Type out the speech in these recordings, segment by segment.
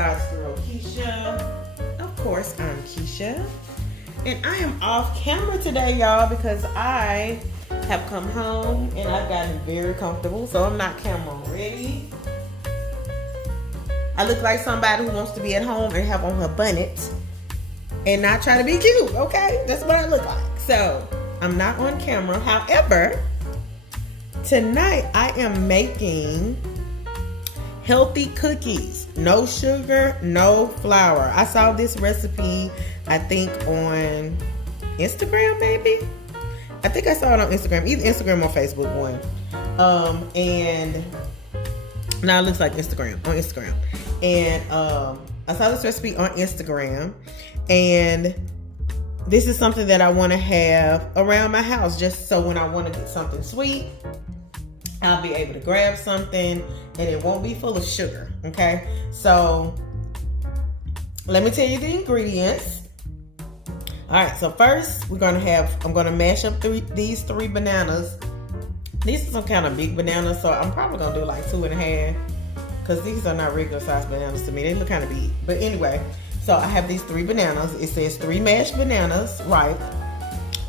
God's girl Keisha. Of course, I'm Keisha. And I am off camera today, y'all, because I have come home and I've gotten very comfortable, so I'm not camera ready. I look like somebody who wants to be at home and have on her bonnet and not try to be cute, okay? That's what I look like. So, I'm not on camera. However, tonight I am making healthy cookies. No sugar, no flour. I saw this recipe, I think, on Instagram, maybe? I think I saw it on Instagram. Either Instagram or Facebook one. And now it looks like Instagram. On Instagram. And I saw this recipe on Instagram. And this is something that I want to have around my house, just so when I want to get something sweet, I'll be able to grab something and it won't be full of sugar, okay? So, let me tell you the ingredients. All right, so first I'm going to mash up these 3 bananas. These are some kind of big bananas, so I'm probably going to do like 2.5, because these are not regular size bananas to me. They look kind of big. But anyway, so I have these 3 bananas. It says 3 mashed bananas, ripe.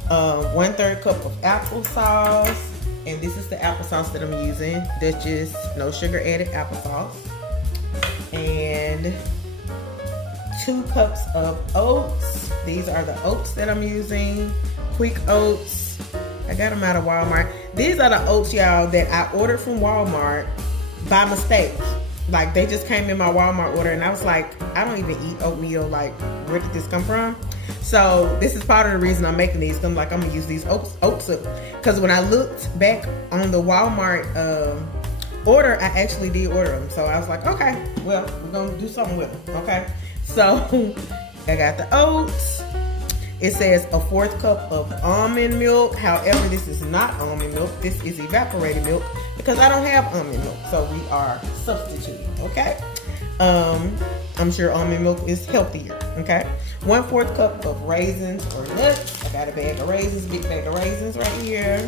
1/3 cup of applesauce. And this is the applesauce that I'm using. Duchess, no sugar added applesauce. And 2 cups of oats. These are the oats that I'm using. Quick oats. I got them out of Walmart. These are the oats, y'all, that I ordered from Walmart by mistake. Like, they just came in my Walmart order and I was like, I don't even eat oatmeal. Like, where did this come from? So this is part of the reason I'm making these. I'm like, I'm gonna use these oats up. Because when I looked back on the Walmart order, I actually did order them. So I was like, okay, well, we're gonna do something with them, okay? So I got the oats. It says 1/4 cup of almond milk. However, this is not almond milk. This is evaporated milk because I don't have almond milk. So we are substituting, okay? I'm sure almond milk is healthier, okay? 1/4 cup of raisins or nuts. I got a bag of raisins, big bag of raisins right here.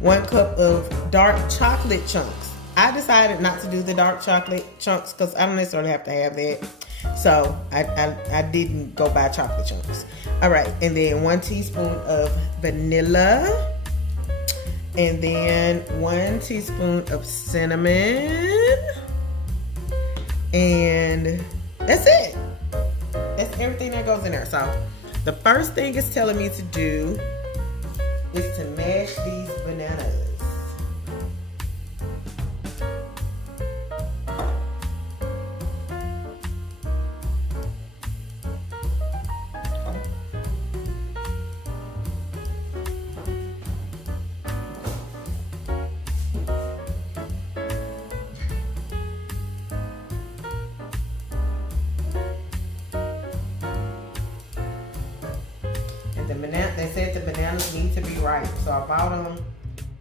1 cup of dark chocolate chunks. I decided not to do the dark chocolate chunks because I don't necessarily have to have that. So I didn't go buy chocolate chunks. All right, and then 1 teaspoon of vanilla. And then 1 teaspoon of cinnamon. And that's it. That's everything that goes in there. So the first thing it's telling me to do is to mash these bananas. They said the bananas need to be ripe, so I bought them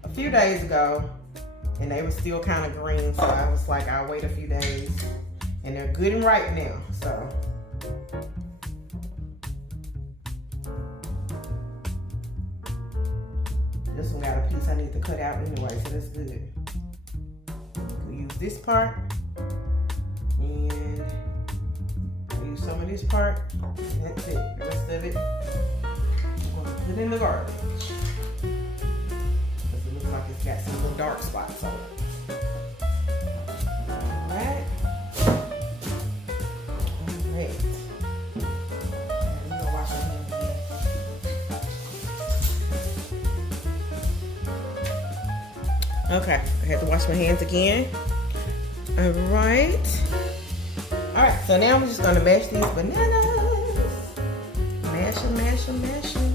a few days ago and they were still kind of green, so I was like, I'll wait a few days, and they're good and ripe now. So this one got a piece I need to cut out anyway, so that's good. We'll use this part and I'll use some of this part. That's it. The rest of it, put it in the garbage. Because it looks like it's got some little dark spots on it. Alright. Alright. I'm gonna wash my hands again. Okay, I had to wash my hands again. Alright. Alright, so now I'm just gonna mash these bananas. Mash them, mash them, mash them.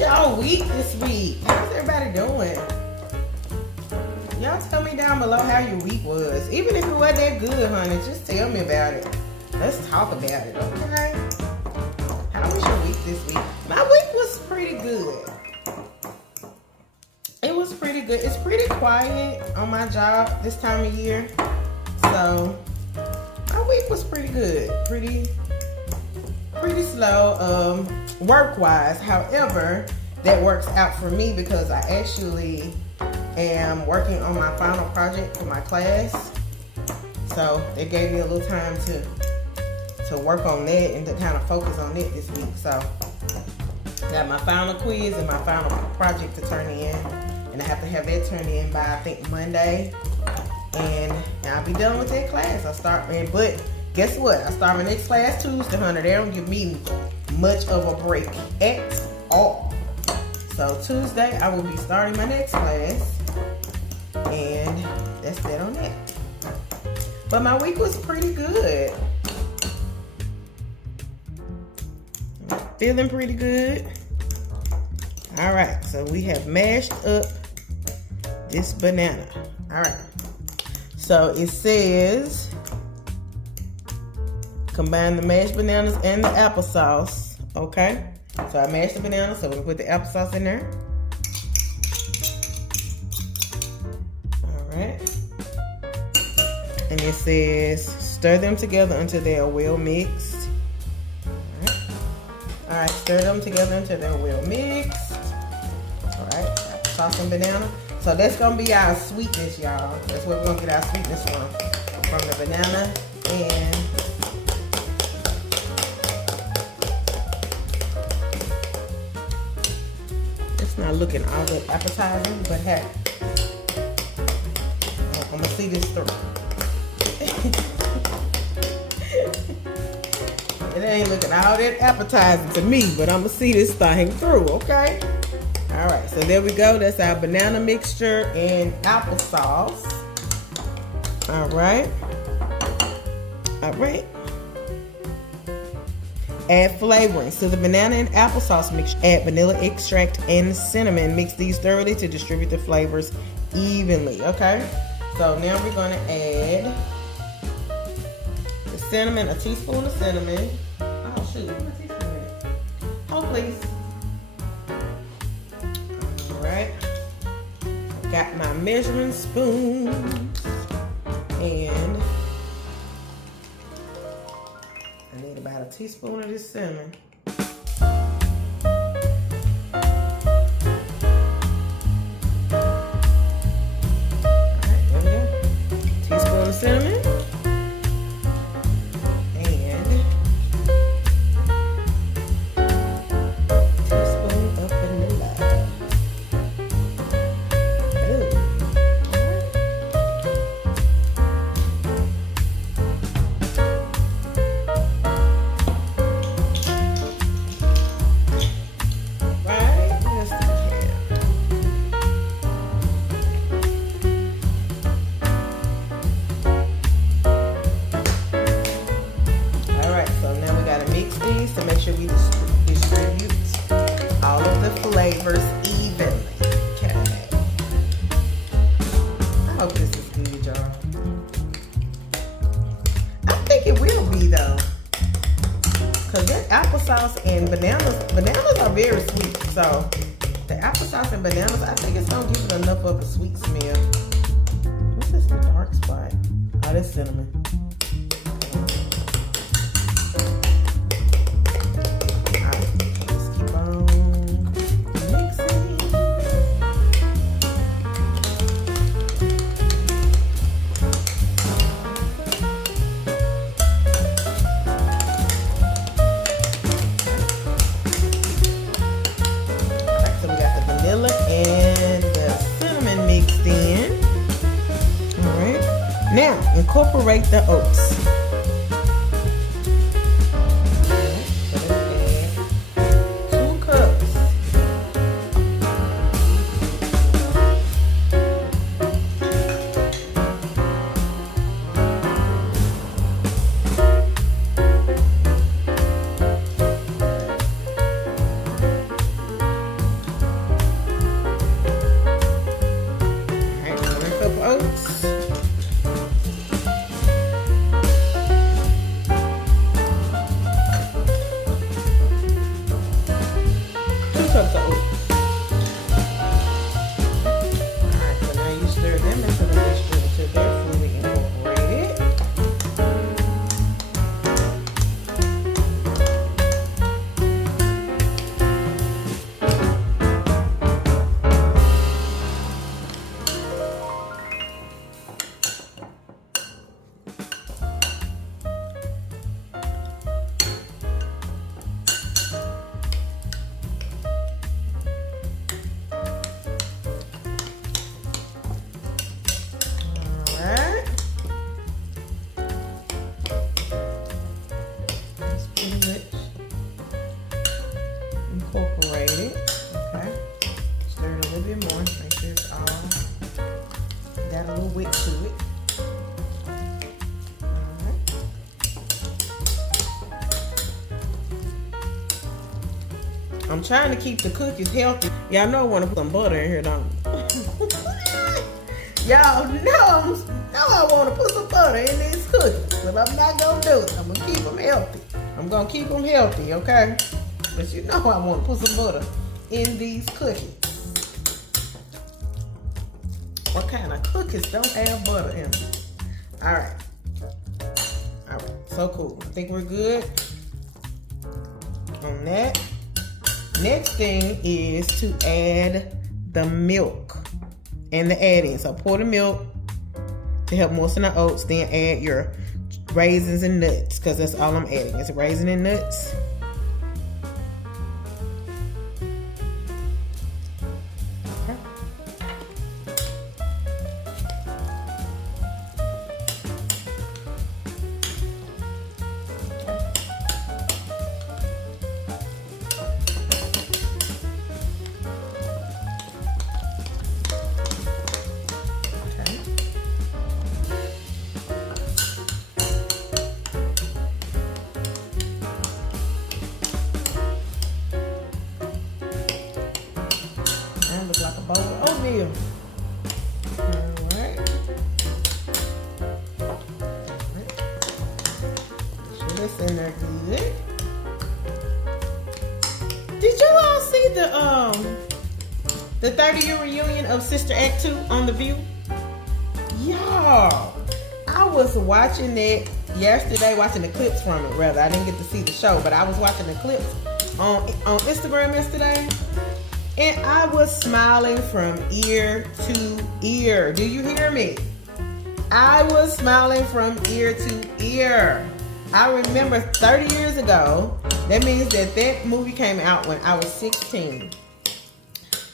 Y'all week this week. How's everybody doing? Y'all Y'all tell me down below how your week was. Even if it wasn't that good, honey, just tell me about it. Let's talk about it, okay? How was your week this week? My week was pretty good. It was pretty good. It's pretty quiet on my job this time of year. So, my week was pretty good. Pretty slow, work-wise. However, that works out for me because I actually am working on my final project for my class. So they gave me a little time to work on that and to kind of focus on it this week. So got my final quiz and my final project to turn in, and I have to have that turned in by I think Monday, and I'll be done with that class. But guess what? I start my next class Tuesday, honey. They don't give me much of a break at all. So Tuesday I will be starting my next class, and that's that on that. But my week was pretty good. Feeling pretty good. All right, so we have mashed up this banana. All right, so it says combine the mashed bananas and the applesauce. Okay, so I mashed the bananas, so we're gonna put the applesauce in there. All right, and it says stir them together until they are well mixed. All right, stir them together until they're well mixed. All right, sauce and banana. So that's gonna be our sweetness, y'all. That's where we're gonna get our sweetness from the banana. And it's not looking all that appetizing, but hey, I'm gonna see this through. It ain't looking all that appetizing to me, but I'm gonna see this thing through, okay? All right, so there we go. That's our banana mixture and applesauce. All right. All right. Add flavorings to the banana and applesauce mixture. Add vanilla extract and cinnamon. Mix these thoroughly to distribute the flavors evenly, okay? So now we're gonna add the cinnamon, a teaspoon of cinnamon. Oh shoot, put a teaspoon in it. Hold please. Alright. Got my measuring spoons. And I need about a teaspoon of this cinnamon. Alright, there we go. Teaspoon of cinnamon. To make sure we distribute all of the flavors evenly. Okay. I hope this is good, y'all. I think it will be though, because that applesauce and bananas are very sweet. So the applesauce and bananas, I think it's gonna give it enough of a sweet smell. What's this dark spot? Oh, that's cinnamon. And the cinnamon mixed in. All right. Now incorporate the oats. I'm trying to keep the cookies healthy. Y'all know I want to put some butter in here, don't you? Y'all know I want to put some butter in these cookies, but I'm not going to do it. I'm going to keep them healthy. I'm going to keep them healthy, okay? But you know I want to put some butter in these cookies. What kind of cookies don't have butter in them? All right. All right, so cool. I think we're good on that. Next thing is to add the milk and the add-in. So pour the milk to help moisten the oats, then add your raisins and nuts, because that's all I'm adding. It's raisin and nuts. Like a bowl of oatmeal. Alright. Sure this in there good. Did you all see the 30-year reunion of Sister Act 2 on The View? Y'all, I was watching it yesterday, watching the clips from it rather. I didn't get to see the show, but I was watching the clips on Instagram yesterday. And I was smiling from ear to ear. Do you hear me? I was smiling from ear to ear. I remember 30 years ago, that means that movie came out when I was 16.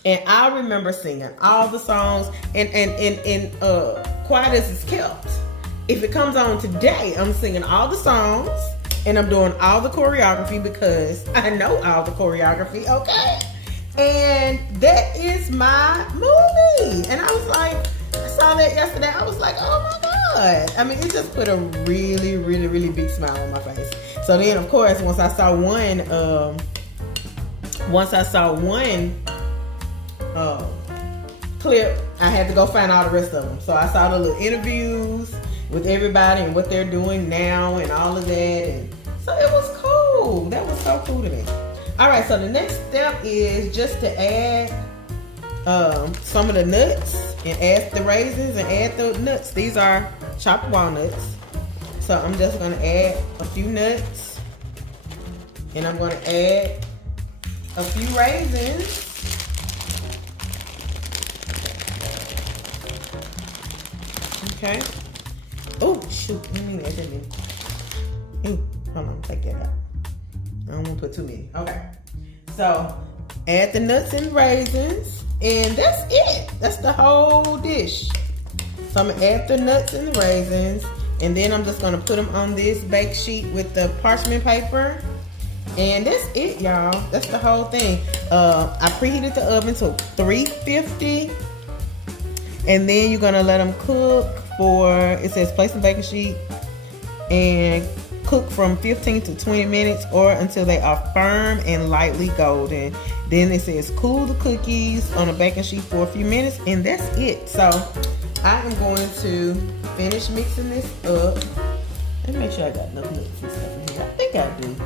And I remember singing all the songs and Quiet as It's Kept. If it comes on today, I'm singing all the songs and I'm doing all the choreography because I know all the choreography, okay? And that is my movie. And I was like, I saw that yesterday. I was like, oh my God. I mean, it just put a really, really, really big smile on my face. So then, of course, once I saw one clip, I had to go find all the rest of them. So I saw the little interviews with everybody and what they're doing now and all of that. And so it was cool. That was so cool to me. All right, so the next step is just to add some of the nuts and add the raisins and add the nuts. These are chopped walnuts. So I'm just gonna add a few nuts and I'm gonna add a few raisins. Okay. Oh, shoot, let me add that in. Ooh, hold on, take that out. I don't want to put too many. Okay. So add the nuts and raisins. And that's it. That's the whole dish. So I'm going to add the nuts and the raisins. And then I'm just going to put them on this bake sheet with the parchment paper. And that's it, y'all. That's the whole thing. I preheated the oven to 350. And then you're going to let them cook for, it says place the baking sheet and cook from 15 to 20 minutes or until they are firm and lightly golden. Then it says cool the cookies on a baking sheet for a few minutes, and that's it. So I am going to finish mixing this up. Let me make sure I got enough nuts and stuff in here. I think I do.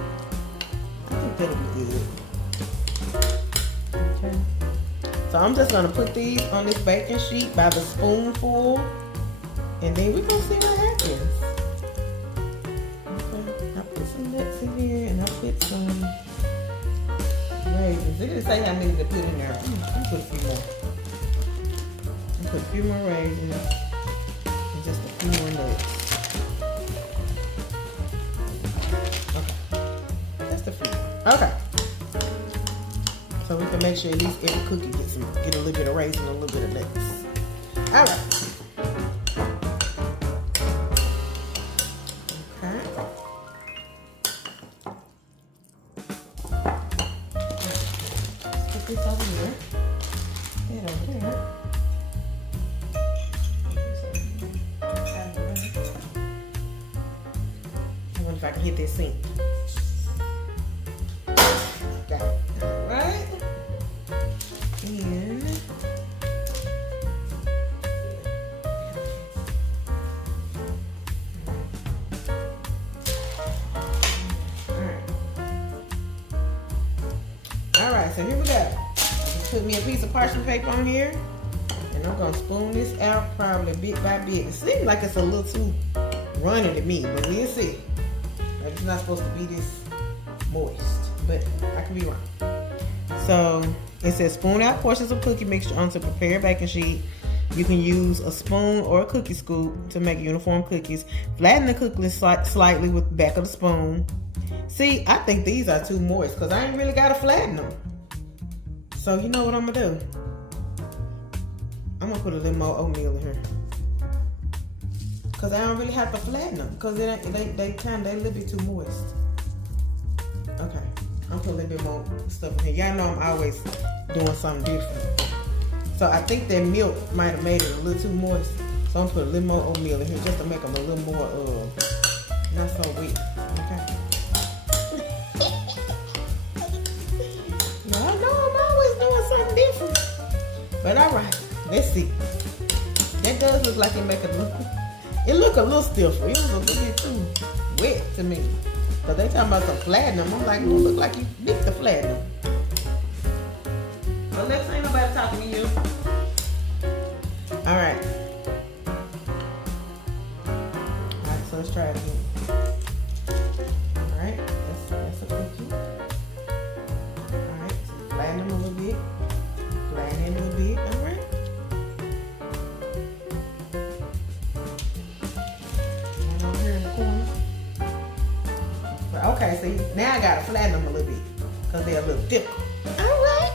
I think that'll be good. Okay. So I'm just gonna put these on this baking sheet by the spoonful, and then we're gonna see what happens. Some nuts in here, and I put some raisins. It didn't say how many to put in there. I'm put a few more. I put a few more raisins and just a few more nuts. Okay, just a few. Okay, so we can make sure at least every cookie get a little bit of raisin, a little bit of nuts. All right. Over here. Get over there. I wonder if I can hit this sink. Got it. All right. right, so here we go. Just put me a piece of parchment paper on here. And I'm gonna spoon this out probably bit by bit. It seems like it's a little too runny to me, but we'll see. It's not supposed to be this moist, but I could be wrong. So it says spoon out portions of cookie mixture onto prepared baking sheet. You can use a spoon or a cookie scoop to make uniform cookies. Flatten the cookies slightly with the back of the spoon. See, I think these are too moist because I ain't really got to flatten them. So you know what I'm going to do? I'm going to put a little more oatmeal in here. Because I don't really have to flatten them because they a little bit too moist. Okay, I'm putting a little bit more stuff in here. Y'all know I'm always doing something different. So I think that milk might have made it a little too moist. So I'm gonna put a little more oatmeal in here just to make them a little more, not so wet. Okay. Now I know I'm always doing something different. But all right, let's see. That does look like it make it look a little stiffer. It was a little bit too wet to me. Cause they talking about some platinum. I'm like, it look like you mixed the platinum. Alexa, ain't nobody talking to you. All right. All right, so let's try it again. All right, that's a cookie. All right, so flatten them a little bit. Flatten it a little bit. All right. And over here in the corner. Okay, see, now I gotta flatten them a little bit because they're a little thick. All right.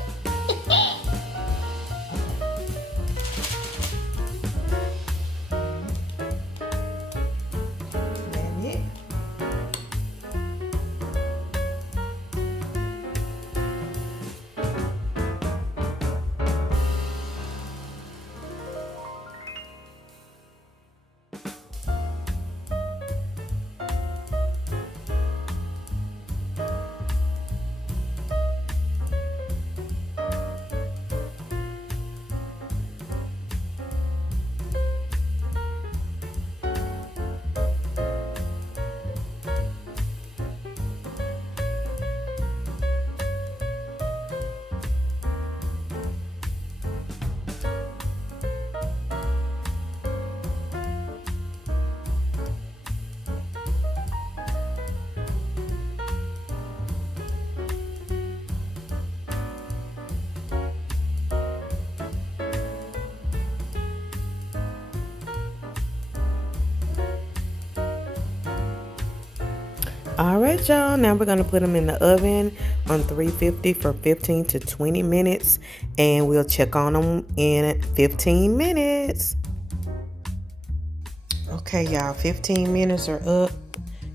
All right, y'all. Now we're going to put them in the oven on 350 for 15 to 20 minutes. And we'll check on them in 15 minutes. Okay, y'all. 15 minutes are up.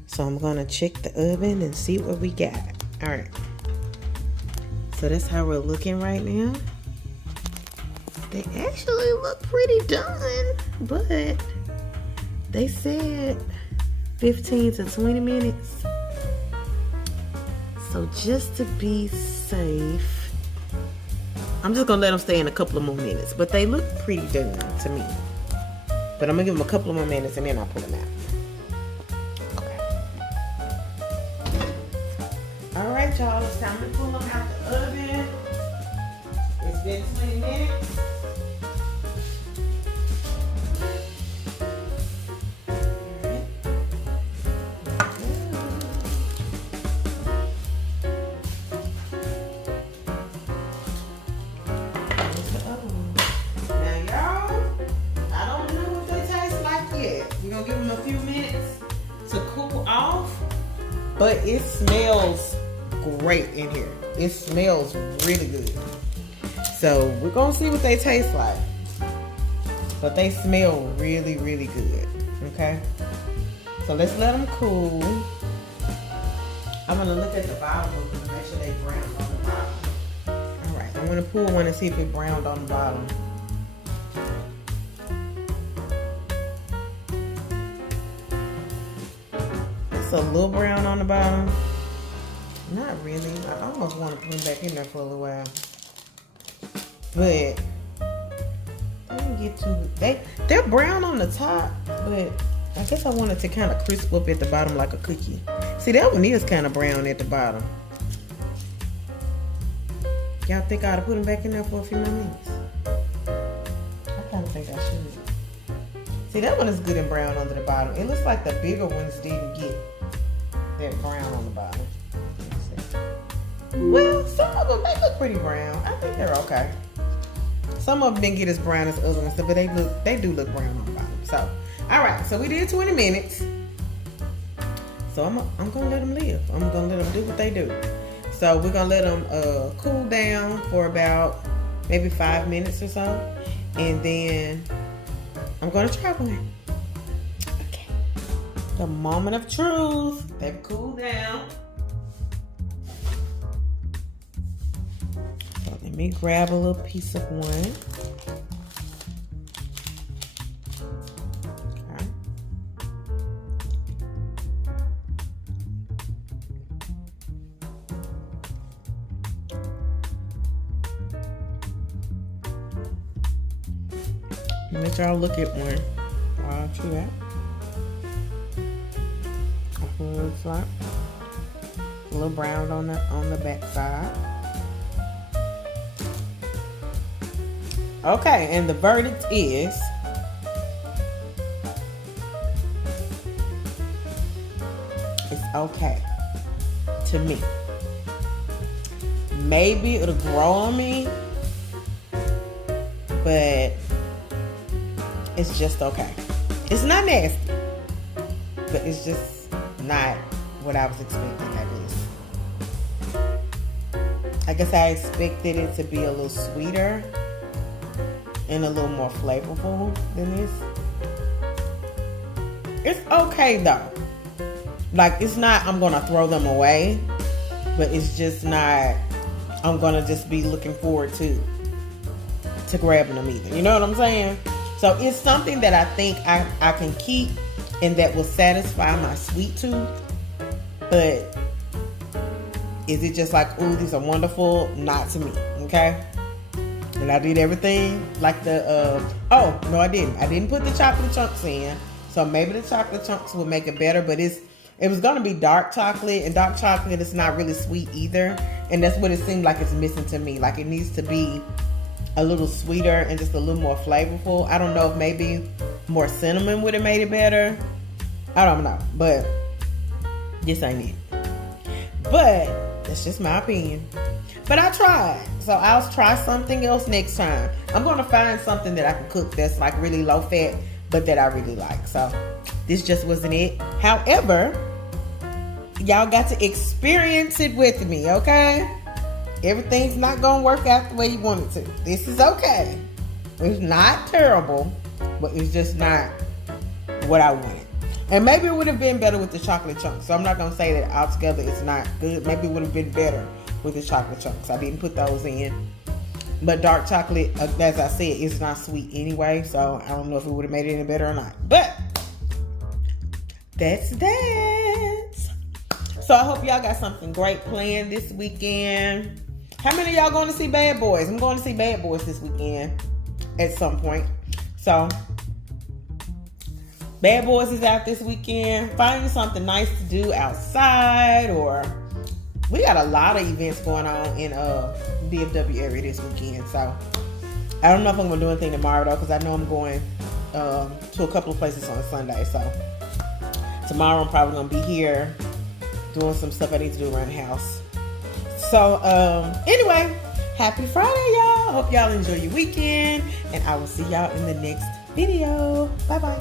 So I'm going to check the oven and see what we got. All right. So that's how we're looking right now. They actually look pretty done. But they said 15 to 20 minutes. So just to be safe, I'm just gonna let them stay in a couple of more minutes. But they look pretty done to me. But I'm gonna give them a couple of more minutes and then I'll pull them out. Okay. All right, y'all. It's time to pull them out the oven. It's been 20 minutes. Give them a few minutes to cool off, but it smells great in here. It smells really good. So we're gonna see what they taste like, but they smell really, really good. Okay, so let's let them cool. I'm gonna look at the bottom of them, make sure they browned on the bottom. All right, I'm gonna pull one and see if it browned on the bottom. A little brown on the bottom. Not really. I almost want to put them back in there for a little while. But I didn't get too. They're brown on the top, but I guess I wanted to kind of crisp up at the bottom like a cookie. See, that one is kind of brown at the bottom. Y'all think I ought to put them back in there for a few more minutes? I kind of think I should. See, that one is good and brown under the bottom. It looks like the bigger ones didn't get that brown on the bottom. Well, some of them, they look pretty brown. I think they're okay. Some of them didn't get as brown as the other ones, but they do look brown on the bottom. So, all right. So we did 20 minutes. So I'm gonna let them live. I'm gonna let them do what they do. So we're gonna let them cool down for about maybe 5 minutes or so, and then I'm gonna try one. Okay. The moment of truth. They've cooled down. So let me grab a little piece of one. Let y'all look at one while I chew that. That's what it looks like. A little brown on the back side. Okay, and the verdict is it's okay to me. Maybe it'll grow on me, but it's just okay. It's not nasty, but it's just not what I was expecting, I guess I expected it to be a little sweeter and a little more flavorful than this. It's okay though. Like, it's not I'm gonna throw them away, but it's just not I'm gonna just be looking forward to grabbing them either. You know what I'm saying? So it's something that I think I can keep and that will satisfy my sweet tooth. But is it just like, ooh, these are wonderful? Not to me, okay? And I did everything like the, oh, no, I didn't. I didn't put the chocolate chunks in. So maybe the chocolate chunks will make it better, but it was going to be dark chocolate, and dark chocolate is not really sweet either. And that's what it seemed like it's missing to me. Like, it needs to be a little sweeter and just a little more flavorful. I don't know if maybe more cinnamon would have made it better. I don't know, but this ain't it. But that's just my opinion. But I tried, so I'll try something else next time. I'm gonna find something that I can cook that's like really low fat, but that I really like. So this just wasn't it. However, y'all got to experience it with me, okay? Everything's not gonna work out the way you want it to. This is okay. It's not terrible, but it's just not what I wanted. And maybe it would have been better with the chocolate chunks. So I'm not gonna say that altogether it's not good. Maybe it would have been better with the chocolate chunks. I didn't put those in. But dark chocolate, as I said, is not sweet anyway. So I don't know if it would have made it any better or not. But that's that. So I hope y'all got something great planned this weekend. How many of y'all going to see Bad Boys? I'm going to see Bad Boys this weekend at some point. So Bad Boys is out this weekend. Finding something nice to do outside, or we got a lot of events going on in DFW area this weekend. So I don't know if I'm going to do anything tomorrow though, because I know I'm going to a couple of places on Sunday. So tomorrow I'm probably going to be here doing some stuff I need to do around the house. So anyway, happy Friday, y'all. Hope y'all enjoy your weekend, and I will see y'all in the next video. Bye bye.